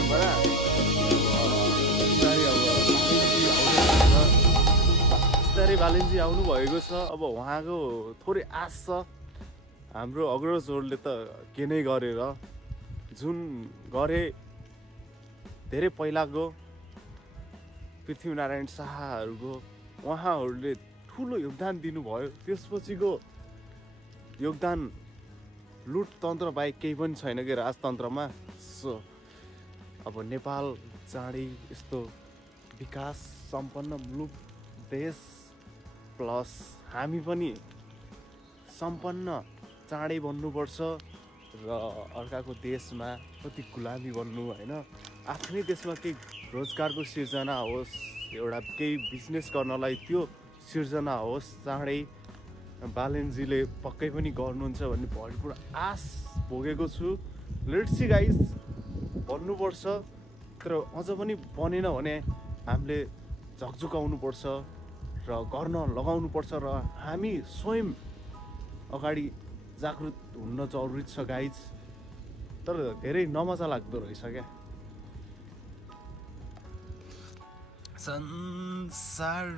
परम्परा बिस्तारै बिस्तारै बालेन्जी आउनुभएको छ। अब उहाँको थोरै आश छ हाम्रो अग्रजहरूले त के नै गरेर जुन गरे धेरै पहिलाको पृथ्वीनारायण शाहहरूको उहाँहरूले ठुलो योगदान दिनुभयो। त्यसपछिको योगदान लुटतन्त्र बाहेक केही पनि छैन कि राजतन्त्रमा। अब नेपाल चाँडै यस्तो विकास सम्पन्न मुलुक देश प्लस हामी पनि सम्पन्न चाँडै बन्नुपर्छ र अर्काको देशमा कति गुलामी बन्नु होइन। आफ्नै देशमा केही रोजगारको सिर्जना होस्, एउटा केही बिजनेस गर्नलाई त्यो सिर्जना होस् चाँडै। बालेन्जीले पक्कै पनि गर्नुहुन्छ भन्ने भरपुर आश भोगेको छु। लेट्स सी गाइस, बन्नुपर्छ तर अझ पनि बनेन भने हामीले झकझुकाउनुपर्छ र गर्न लगाउनुपर्छ र हामी स्वयं अगाडि जागृत हुन जरुरी छ गाइज। तर धेरै नमजा लाग्दो रहेछ क्या। संसारभरिमा